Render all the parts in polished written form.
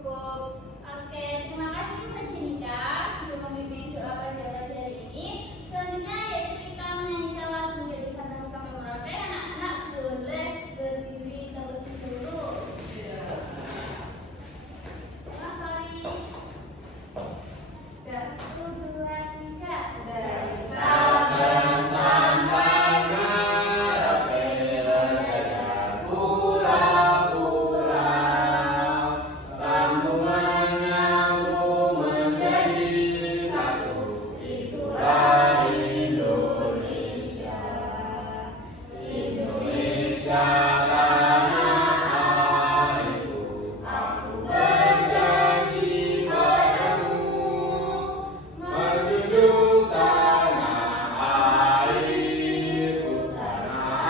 Cukup. Oke, terima kasih Mbak Jenika sudah membimbing doa pada pagi hari ini. Selanjutnya yaitu kita menyanyikan lagu dari Sabang sampai Merauke. Anak-anak boleh berdiri terlebih dahulu. Mas Fari. 1, 2, 3. Dari Sabang sampai Merauke, belajar pulau-pulau, sambung menyambung menjadi satu. Itulah Indonesia, Indonesia tanah airku. Aku berjanji padamu, menjunjung tanah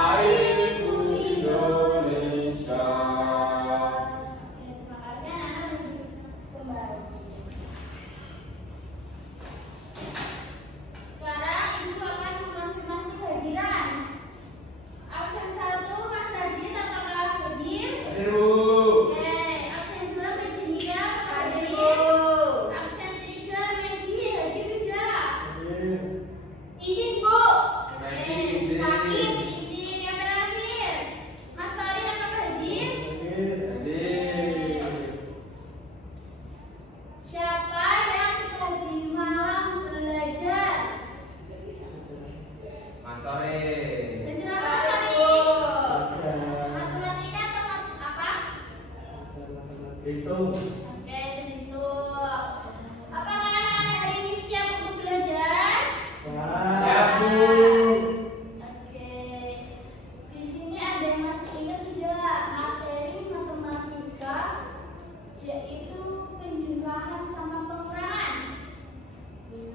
airku Indonesia. Terima kasih anak-anak kembali. Sekarang Ibu akan mengkonfirmasi kehadiran. Absen 1 Mas Radit, apakah hadir? Hadir, Bu. Oke, absen 2 Mbak Jenika, hadir. Absen 3 Megi, hadir tidak? Izin Bu. Megi, Oke, izin. Sakit, izin. Yang terakhir, Mas Farid apakah hadir? Hadir. Siapa yang tadi malam belajar? Mas Sore. Dan silakan Mas Farid. Matematika atau apa? Hitung. Oke, tentu. Apakah anak-anak hari ini siap untuk belajar? Ya, Bu. Oke. Di sini ada yang masih ingat tidak materi matematika, yaitu penjumlahan sama pengurangan?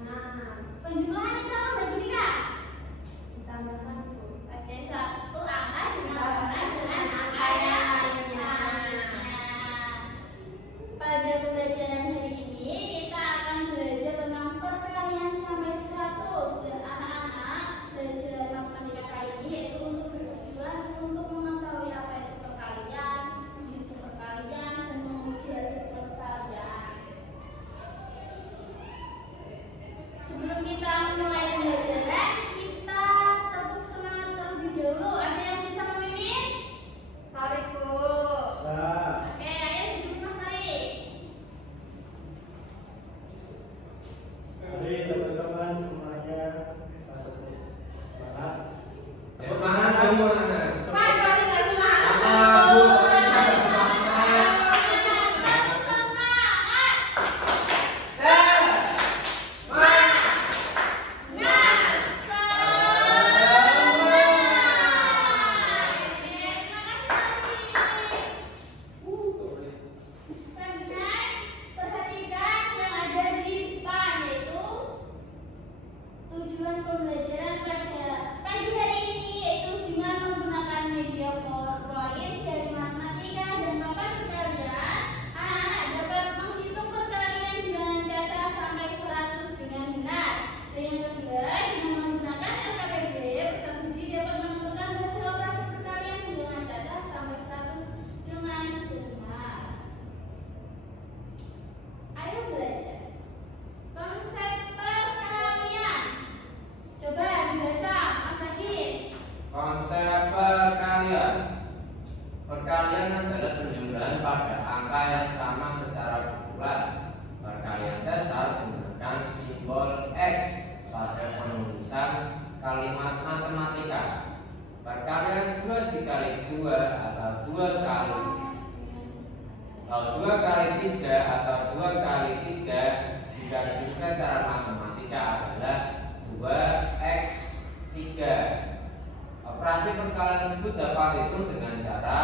Nah, penjumlahan itu apa Mbak Jessica? Ditambahkan Bu. Oke, satu angka ditambahkan dengan angka yang lainnya. Pada pembelajaran hari ini kita akan belajar tentang perkalian sampai 100, dan anak-anak belajar matematika kali ini yaitu untuk bertujuan untuk mengetahui apa itu perkalian, menghitung perkalian, dan menguji hasil perkalian. Sebelum kita mulai pembelajaran, kita tepuk semangat terlebih dahulu. Ada yang bisa memimpin? Tarik Bu. Oke, ayo duduk Mas Tarik. Mari teman-teman semuanya semangat. Ya, semangat dong, Bu, anak. Pak, kalau nggak semangat. Semangat, Bu. Semangat. Satu semangat. Perhatikan yang ada di depan, yaitu tujuan pembelajaran pada pagi hari ini, yaitu dengan menggunakan media PowerPoint, jari matematika, dan papan perkalian. Anak-anak dapat menghitung perkalian bilangan caca sampai 100 dengan benar. Dan yang kedua, dengan menggunakan LKPD, peserta didik dapat menentukan hasil operasi perkalian bilangan caca sampai 100 dengan benar. Ayo belajar konsep perkalian. Coba dibaca, Mas Radit. Konsep perkalian. Perkalian adalah penjumlahan pada angka yang sama secara bulat. Perkalian dasar menggunakan simbol X pada penulisan kalimat matematika. Perkalian 2 dikali 2 atau 2 kali 2 kali 3 atau 2 kali 3 jika juga cara matematika adalah 2x3. Operasi perkalian tersebut dapat dihitung dengan cara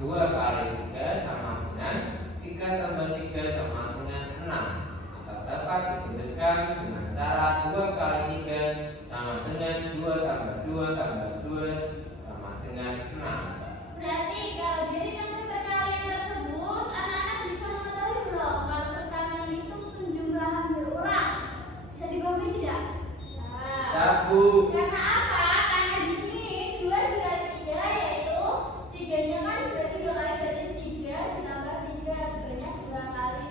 2 kali 3 sama dengan 3 tambah 3 sama dengan 6, atau dapat dituliskan dengan cara 2 kali 3 sama dengan 2 tambah 2 tambah 2 sama dengan 6. Berarti kalau dari konsep perkalian tersebut, anak-anak bisa mengetahui belum kalau perkalian itu penjumlahan berulang? Bisa dipahami tidak? Bisa. Bu. Karena apa? Karena di sini 2 dikali 3 yaitu 3-nya kan berarti 2 kali berarti 3 ditambah 3 sebanyak 2 kali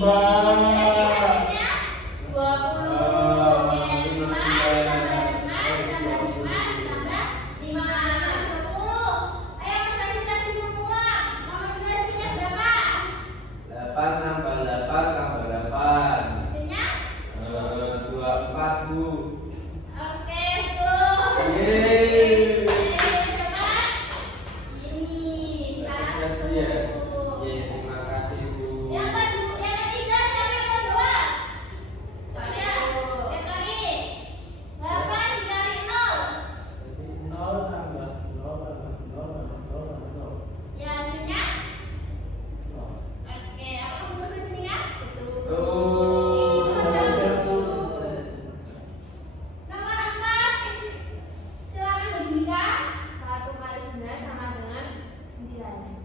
Hasilnya 20. Oke, 5 ditambah 5 ditambah 5 ditambah 10. Ayo Mas Radit tadi semua. Mama juga hasilnya berapa? 8 tambah 8 tambah 8. Hasilnya? 24 Bu. Oke, betul. Yeay. Coba. Ini Dapat ya? 1. Yeay, terima kasih Bu. Yang ketiga siapa yang mau jawab? Ada. Tori. 8 dikali 0. Jadi 0 tambah 0 tambah 0 tambah 0 tambah 0. Ya, hasilnya? 0. Oke, apa betul di sini kan? Betul. Betul. Nomor 4, silakan berdirikan. 1 kali 9 sama dengan 9.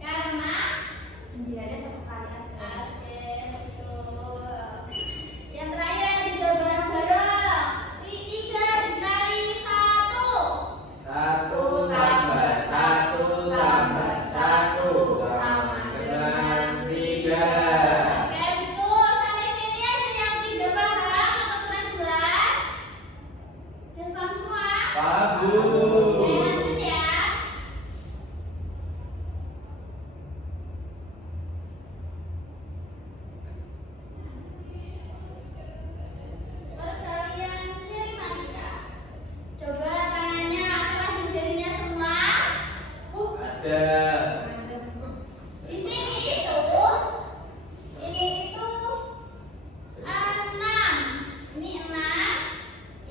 Karena 9-nya 1 kali aja. oke, betul. Yang terakhir yang dijawab bareng-bareng. 3 dikali 1. 1 tambah 1 tambah 1 sama dengan 3. Oke, betul. Sampai sini ada yang tidak paham atau kurang jelas? Dan paham semua? Pak Bu. Oke, lanjut ya. Perkalian jari manika. Coba tangannya apakah di jarinya semua? Ada. Di sini itu, ini itu 6, ini 6,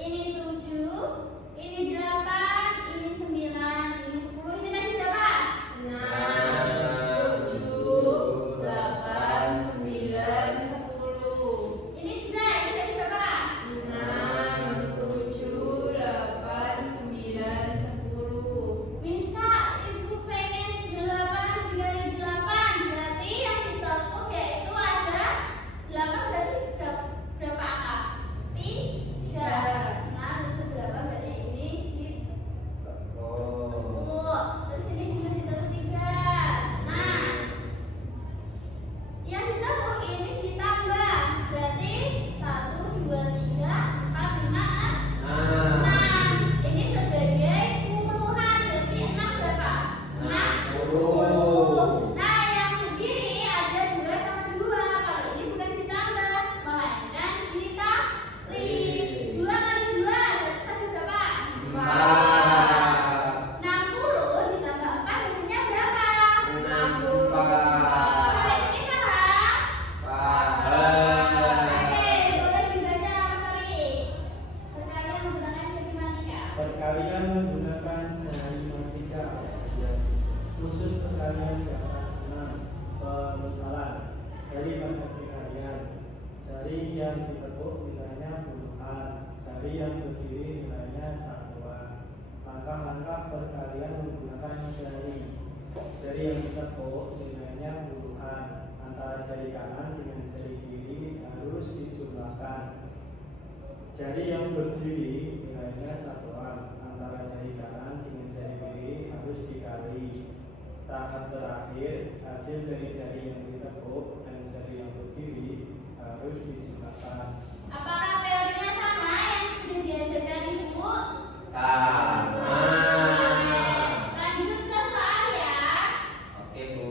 ini 7, ini 8, ini 9, ini 10, ini tadi berapa? 6, 7, 8, 9, 10. Ini juga, ini tadi berapa? 6, 7, 8, 9, 10. Bisa ibu pengen 8 dikali 8, berarti yang ditutup yaitu ada 8 berarti berapa angka? 3. Nah, itu 8 berarti ini di terus ini juga ditutup 3. Nah, yang ditutup ini ditambah berarti 1, 2, 3, 4, 5, 6. Ini sebagai puluhan berarti 6 berapa? 60. Nah, yang berdiri ada 2 sama 2. Kalau ini bukan ditambah, melainkan dikali. 2 kali 2 berarti tadi berapa? 60 ditambah 4 hasilnya berapa? 64. Sampai sini paham? Paham. Oke, boleh dibaca Mas Tori. Perkalian menggunakan jari manika. Perkalian menggunakan jari matika. Ya. Khusus perkalian di atas 6. Misalan, jari pada perkalian. Jari yang ditekuk nilainya puluhan. Jari yang berdiri nilainya satuan. Langkah-langkah perkalian menggunakan jari. Jari yang ditekuk nilainya puluhan. Antara jari kanan dengan jari kiri harus dijumlahkan. Jari yang berdiri nilainya satuan. Antara jari kanan dengan jari kiri harus dikali. Tahap terakhir, hasil dari jari yang ditekuk dan jari yang berdiri harus dijumlahkan. Apakah teorinya sama yang sudah diajarkan Ibu? Sama. Lanjut ke soal ya. Oke Bu.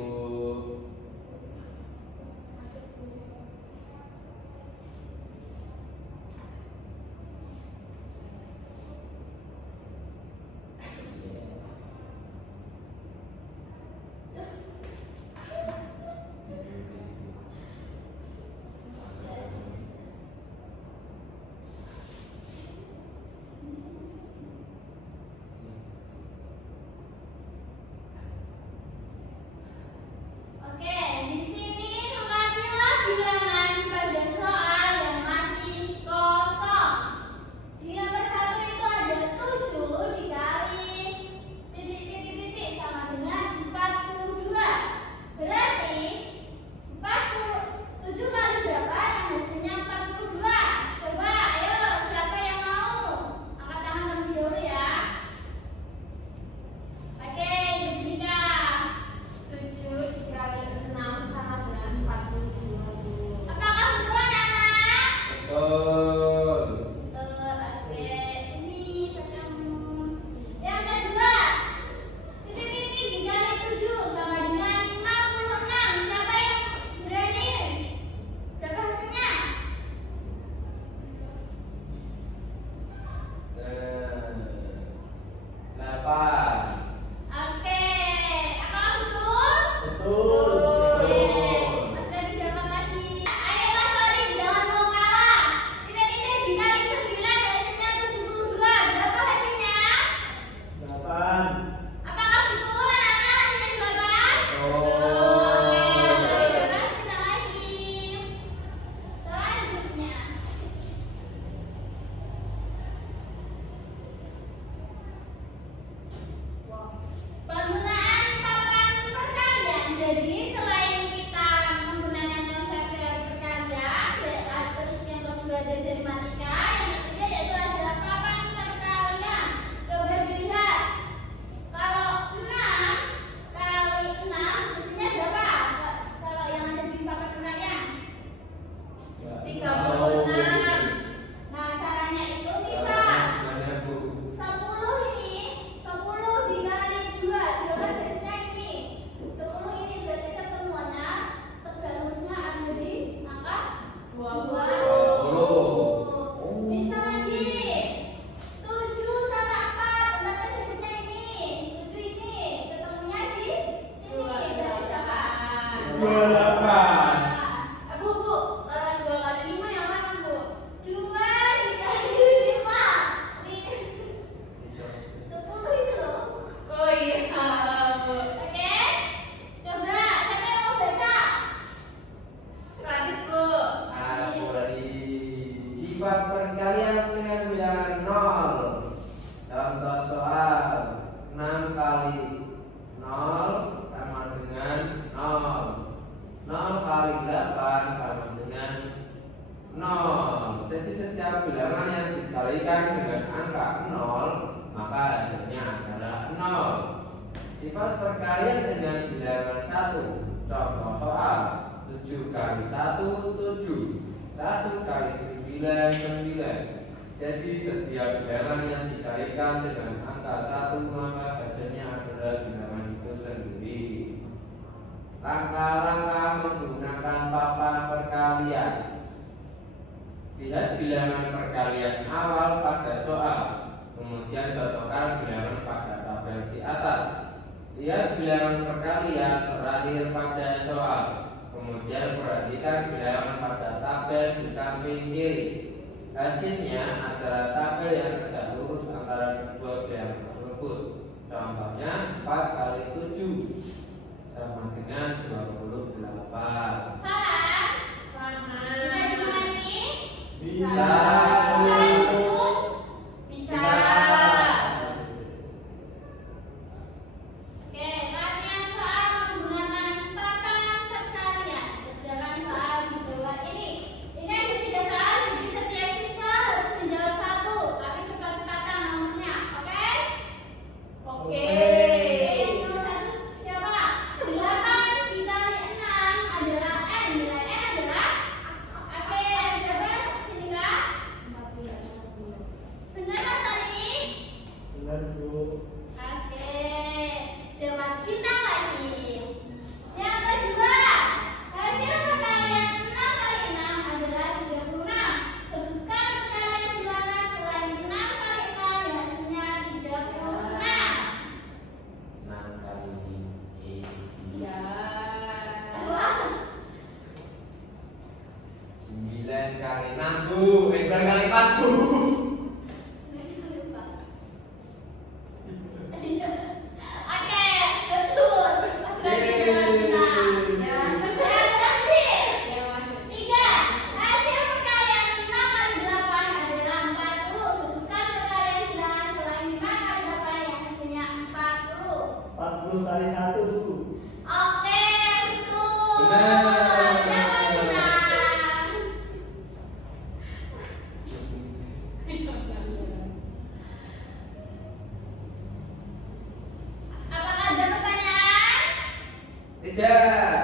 28. Bu, 2 kali 5 yang mana, Bu? 2 dikali 5. 10 itu loh. Oh iya, Bu. Oke. Coba siapa yang mau baca? Radit, Bu. Aku lagi sifat perkalian dengan bilangan 0. Contoh soal 6 kali 0 sama dengan 0. 0 kali 8 sama dengan 0. Jadi setiap bilangan yang dikalikan dengan angka 0 maka hasilnya adalah 0. Sifat perkalian dengan bilangan 1. Contoh soal 7 kali 1 7. 1 kali 9 9. Jadi setiap bilangan yang dikalikan dengan angka 1 maka hasilnya adalah bilangan itu sendiri. Langkah-langkah menggunakan papan perkalian. Lihat bilangan perkalian awal pada soal, kemudian cocokkan bilangan pada tabel di atas. Lihat bilangan perkalian terakhir pada soal, kemudian perhatikan bilangan pada tabel di samping kiri. Hasilnya adalah tabel yang tegak lurus antara kedua bilangan tersebut. Contohnya 4 kali 7 sama dengan 28. Farhan, Paham. bisa dimulai? Bisa. Bisa lanjut? Bisa. Oke, latihan soal menggunakan papan perkalian. Kerjakan soal di bawah ini. Ini ada 3 soal, jadi setiap siswa harus menjawab 1, tapi cepat-cepatan nomornya. Oke? Oke. Yang nomor 1 siapa? 8 dikali 6 adalah N. Nilai N adalah oke, berapa? Sini Kak. Benar Mas Tani? Benar, Bu. Oke, dengan bintang lagi. Yang kedua, hasil perkalian 6 kali 6 adalah 36. Sebutkan perkalian bilangan selain 6 kali 6 yang hasilnya 36. 6 kali Ya. Wah, 9 kali 6 Bu, 9 kali 4 Bu. oke, betul. Mas Radit dengan bintang. Ya. Yang terakhir. Ya, masuk. 3. Hasil perkalian 5 kali 8 adalah 40. Sebutkan perkalian bilangan selain 5 kali 8 yang hasilnya 40. 40 kali 1, Bu. Oke, betul. Benar. Dapat bintang. Apakah ada pertanyaan? Tidak.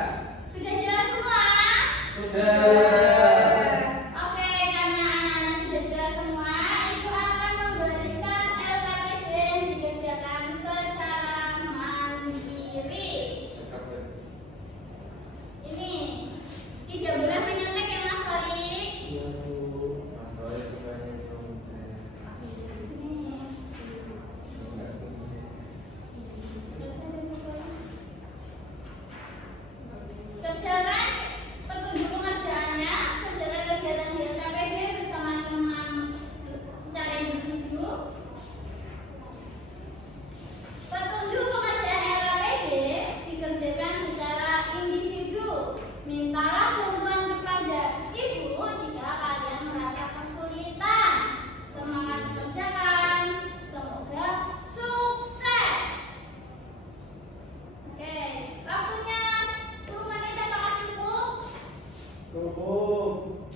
Sudah jelas semua? Sudah. Oke, karena anak-anak sudah jelas semua, itu akan memberikan LKPD yang dikerjakan secara mandiri. Ini tidak boleh menyontek ya Mas Farid. Iya, Bu. Kerjakan petunjuk pengerjaannya, kerjakan kegiatan di LKPD bersama teman secara individu. Petunjuk pengerjaan LKPD dikerjakan secara individu. Mintalah bantuan kepada ibu jika kalian merasa kesulitan. Semangat mengerjakan, semoga sukses. Oke, waktunya 10 menit apakah cukup? Cukup.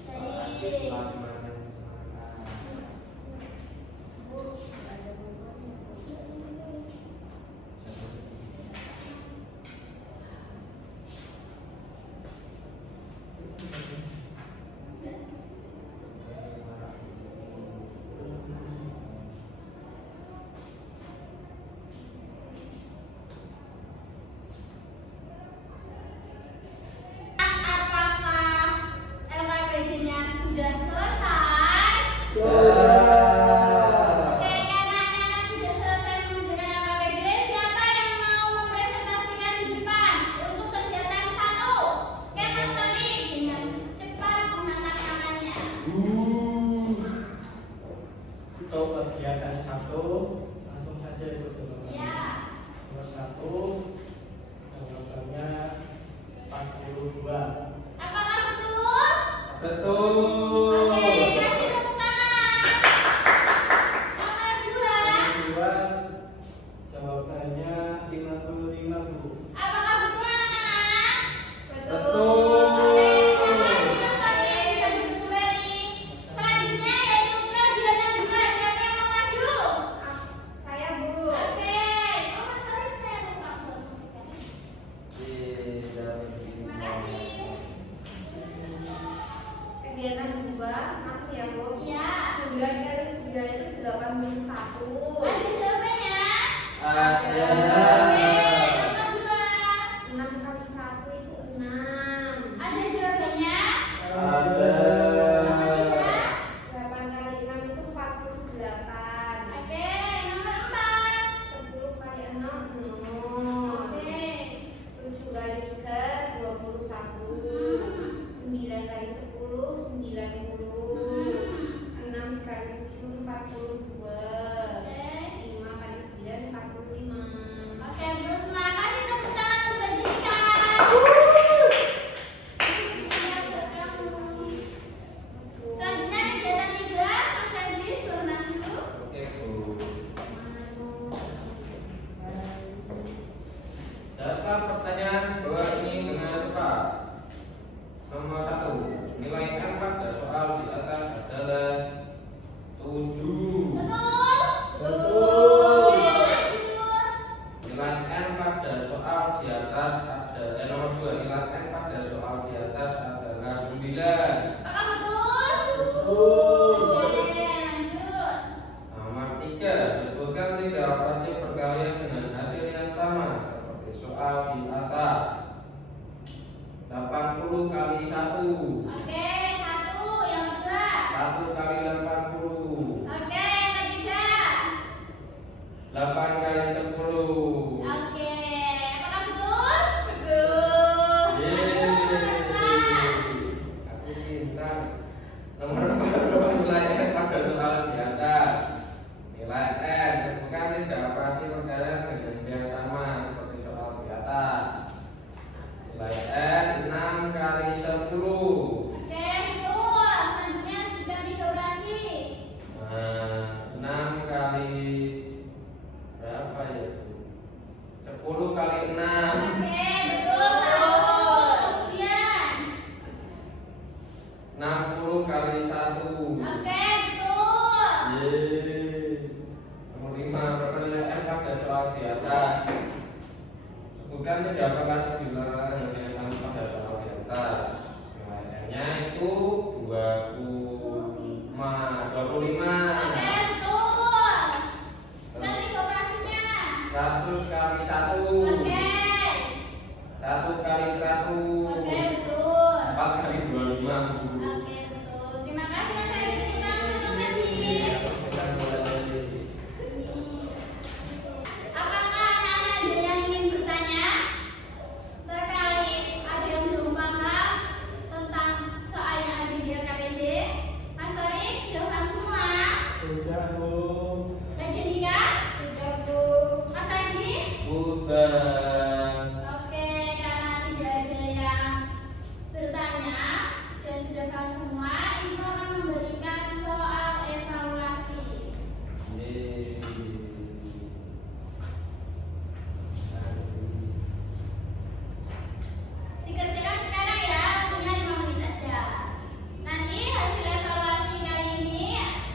Baik. Apakah LKPD-nya sudah selesai? kegiatan 2 masuk ya Bu? Iya. 9 kali 9 itu 81. Ada jawabannya? Ada. Oke, nomor 2. 6 kali 1 itu 6. Ada jawabannya? Ada. Nomor 3. 8 kali 6 itu 48. Oke, nomor 4. 10 kali 6 0. Oke. 7 kali 3 21. 9 kali 10 90. 6 kali 7 42. Oke. 5 kali 9 45. Oke, terus makasih tepuk tangan untuk Jessica. Selanjutnya kegiatan 3, Mas Fadli suruh maju. Oke, Bu. Daftar pertanyaan bahwa ini dengan tepat. Nomor 1, nilai N pada soal di atas adalah 7. Betul? Betul. Oke, lanjut. Nilai N pada soal di atas ada nomor 2, nilai N pada soal di atas adalah 9. Apakah betul? Betul. Oke, lanjut. Nomor 3, sebutkan 3 operasi perkalian dengan hasil yang sama seperti soal di atas. 80 kali 1. Oke, 1 yang kedua. 1 kali 80. Oke, yang ketiga. 8 kali 10. Oke, apakah betul? Betul. Yeay. Aku pintar. Nomor 4, nilai N pada soal di atas. Nilai N, sebutkan 3 operasi perkalian dengan hasil yang sama seperti soal di atas. Nilai N 6 kali 10. Oke, betul. Selanjutnya sebutkan 3 operasi. Nah, 6 kali berapa ya? 10 kali 6. Oke, betul. 1. Kemudian. 60 kali 1. Oke, betul. Yeay. Nomor 5, berapa nilai N pada soal di atas? Sebutkan 3 operasi bilangan yang sama pada soal di atas. Nilai N-nya itu 25. Oke, betul. Dan 3 operasinya. 100 kali 1. Oke. 1 kali 100. Oke, betul. 4 kali 25. Oke, betul. Terima kasih Mas Eri. Tepuk tangan untuk Mas Eri. Apakah anak-anak ada yang ingin bertanya terkait ada yang belum paham tentang soal yang ada di LKPD? Mas Tori sudah paham semua? Sudah, Bu. Dan Jenika? Sudah Bu. Mas Adi? Udah. Oke, karena tidak ada yang bertanya dan sudah paham semua, Ibu akan memberikan soal evaluasi. Yeay. Dikerjakan sekarang ya, waktunya 5 menit aja. Nanti hasil evaluasi kali ini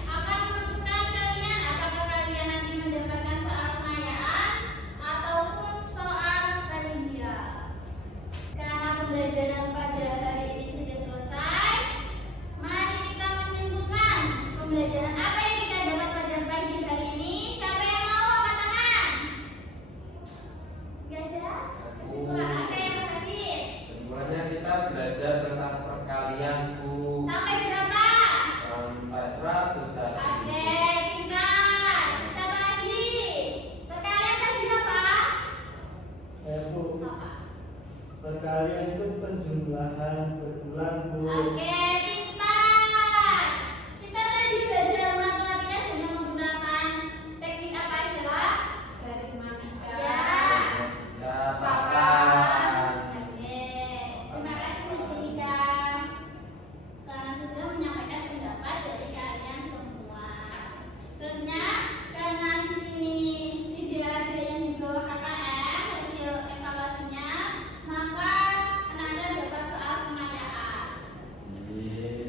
akan menentukan kalian apakah kalian nanti mendapatkan soal pengayaan ataupun soal remedial. Karena pembelajaran pada hari ini sudah selesai, mari kita menentukan pembelajaran apa yang kita dapat pada pagi hari ini. Siapa yang mau angkat tangan? Gak ada? Kesimpulan apa yang Mas Adit? Sebenarnya kita belajar tentang perkalian, Bu. Sampai berapa? Sampai 100 tadi. Oke, pintar. Siapa lagi? Perkalian tadi apa? Bu. Apa? Perkalian itu penjumlahan berulang, Bu. Oke, pintar. Kita tadi belajar matematika dengan menggunakan teknik apa aja? Matematika. Ya. Ya, papan. Oke, terima kasih Bu Jessica karena sudah menyampaikan pendapat dari kalian semua. Selanjutnya, karena di sini tidak ada yang di bawah KKM hasil evaluasinya, maka anak-anak dapat soal pengayaan. Yeay.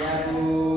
Ya Bu.